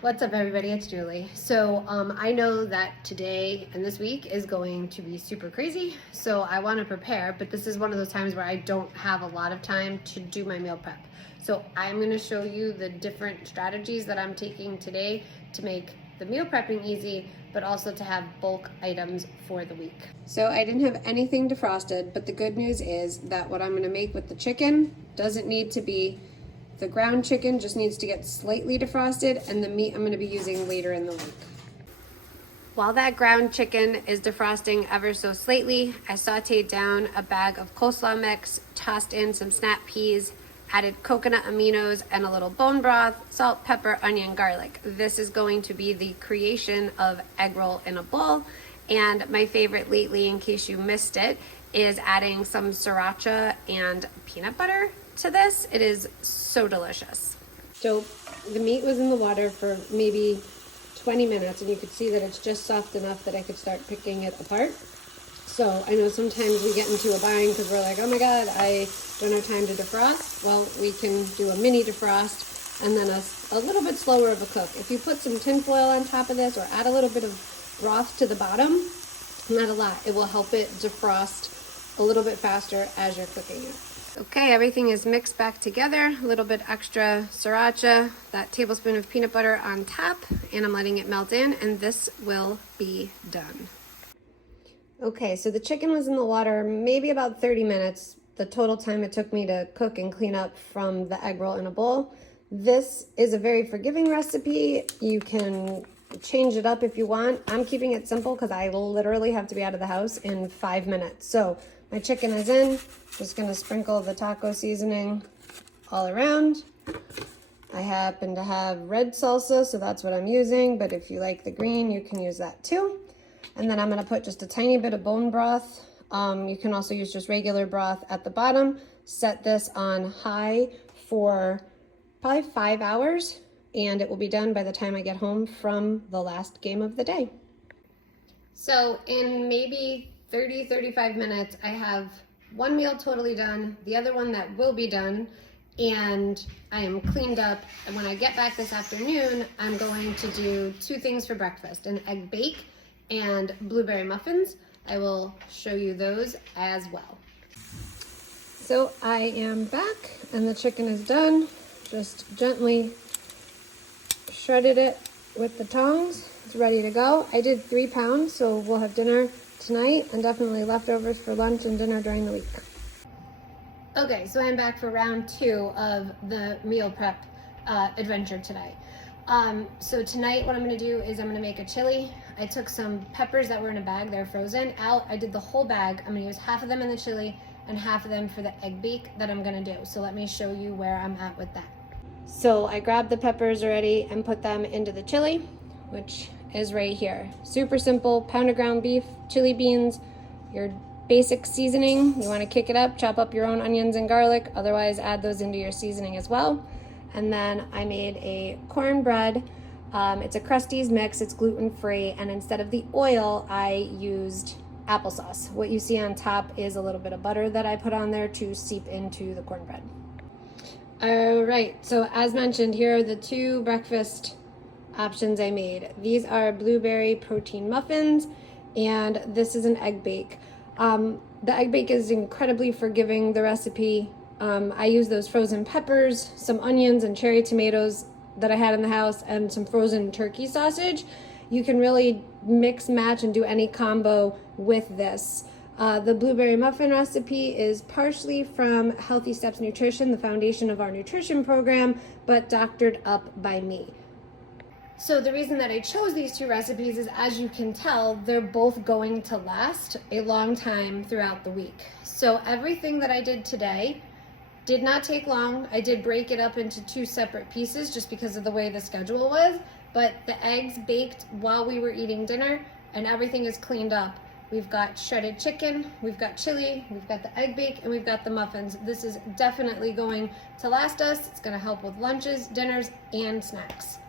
What's up, everybody? It's Julie. So I know that today and this week is going to be super crazy, so I want to prepare, but this is one of those times where I don't have a lot of time to do my meal prep. So I'm going to show you the different strategies that I'm taking today to make the meal prepping easy, but also to have bulk items for the week. So I didn't have anything defrosted, but the good news is that what I'm going to make with the chicken doesn't need to be the ground chicken, just needs to get slightly defrosted, and the meat I'm going to be using later in the week. While that ground chicken is defrosting ever so slightly, I sauteed down a bag of coleslaw mix, tossed in some snap peas, added coconut aminos and a little bone broth, salt, pepper, onion, garlic. This is going to be the creation of egg roll in a bowl. And my favorite lately, in case you missed it, is adding some sriracha and peanut butter to this. It is so delicious. So the meat was in the water for maybe 20 minutes, and you could see that it's just soft enough that I could start picking it apart. So I know sometimes we get into a bind because we're like, oh my God, I don't have time to defrost. Well, we can do a mini defrost and then a little bit slower of a cook. If you put some tin foil on top of this or add a little bit of broth to the bottom, not a lot, it will help it defrost a little bit faster as you're cooking it. Okay, everything is mixed back together, a little bit extra sriracha, that tablespoon of peanut butter on top, and I'm letting it melt in, and this will be done. Okay, so the chicken was in the water maybe about 30 minutes, the total time it took me to cook and clean up from the egg roll in a bowl. This is a very forgiving recipe. You can change it up if you want. I'm keeping it simple because I literally have to be out of the house in 5 minutes. So my chicken is in, just gonna sprinkle the taco seasoning all around. I happen to have red salsa, so that's what I'm using, but if you like the green, you can use that too. And then I'm gonna put just a tiny bit of bone broth. You can also use just regular broth at the bottom. Set this on high for probably 5 hours, and it will be done by the time I get home from the last game of the day. So in maybe 30-35 minutes, I have one meal totally done, the other one that will be done, and I am cleaned up. And when I get back this afternoon, I'm going to do 2 things for breakfast, an egg bake and blueberry muffins. I will show you those as well. So I am back and the chicken is done. Just gently shredded it with the tongs. It's ready to go. I did 3 pounds, so we'll have dinner tonight and definitely leftovers for lunch and dinner during the week. Okay, so I'm back for round 2 of the meal prep adventure today. So tonight what I'm gonna do is I'm gonna make a chili. I took some peppers that were in a bag, they're frozen out. I did the whole bag. I'm gonna use half of them in the chili and half of them for the egg bake that I'm gonna do. So let me show you where I'm at with that. So I grabbed the peppers already and put them into the chili, which is right here. Super simple, pound of ground beef, chili beans, your basic seasoning. You wanna kick it up, chop up your own onions and garlic, otherwise add those into your seasoning as well. And then I made a cornbread. It's a Krusteaz mix, it's gluten-free, and instead of the oil, I used applesauce. What you see on top is a little bit of butter that I put on there to seep into the cornbread. All right, so as mentioned, here are the 2 breakfast options I made. These are blueberry protein muffins, and this is an egg bake. The egg bake is incredibly forgiving, the recipe. I use those frozen peppers, some onions and cherry tomatoes that I had in the house, and some frozen turkey sausage. You can really mix, match, and do any combo with this. The blueberry muffin recipe is partially from Healthy Steps Nutrition, the foundation of our nutrition program, but doctored up by me. So the reason that I chose these 2 recipes is, as you can tell, they're both going to last a long time throughout the week. So everything that I did today did not take long. I did break it up into 2 separate pieces just because of the way the schedule was, but the eggs baked while we were eating dinner and everything is cleaned up. We've got shredded chicken, we've got chili, we've got the egg bake, and we've got the muffins. This is definitely going to last us. It's gonna help with lunches, dinners, and snacks.